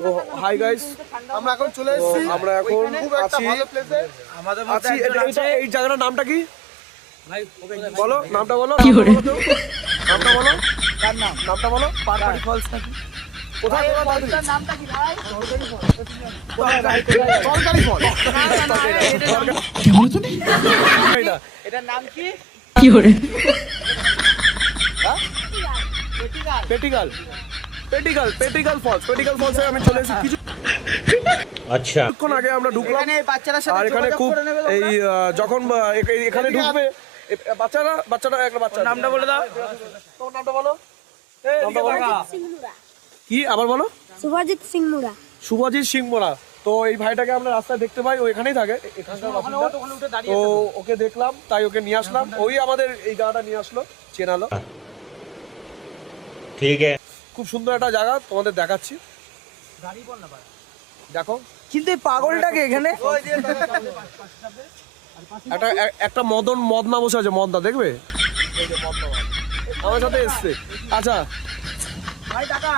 তো hi guys, আমরা এখন চলে এসেছি। আমরা এখন খুব একটা আছি ভালো প্লেসে। আমাদের আছি এই জায়গাটার নামটা কি ভাই বলো? নামটা বলো, নামটা বলো, কার নাম? নামটা বলো। পারপাটি ফলস নাকি? কোথায় ফলসটার নামটা কি ভাই? সরকারি ফল। এইটা এটার নাম কি? পেটিগাল পেটিগাল ফলসে আমি চলে এসেছি কিছুক্ষণ আগে আমরা ঢুকলাম। এখানে বাচ্চারা সাথে আর এখানে যোগাযোগ খুব করে নেবে তোমরা। এই যখন এখানে ঢুকবে বাচ্চারা একটা বাচ্চা নামটা বলে দাও। তোমার নামটা বলো, নামটা বলো। কি আবার বলো? শুভজিৎ সিং মুরা। শুভজিৎ সিং মোরা। তো এই ভাইটাকে আমরা রাস্তায় দেখতে পাই, ও এখানেই থাকে, এখানকার বাসিন্দা। তো ওকে দেখলাম, তাই ওকে নিয়ে আসলাম। ওই আমাদের এই জায়গাটা নিয়ে আসলো, চেনালো। ठीक है। খুব সুন্দর একটা জায়গা, তোমাদের দেখাচ্ছি, দেখো। কিন্তু এই পাগলটাকে এখানে একটা মদনা বসে আছে, মদনা দেখবে, এই যে মদনা আমার সাথে এসছে। আচ্ছা ভাই টাকা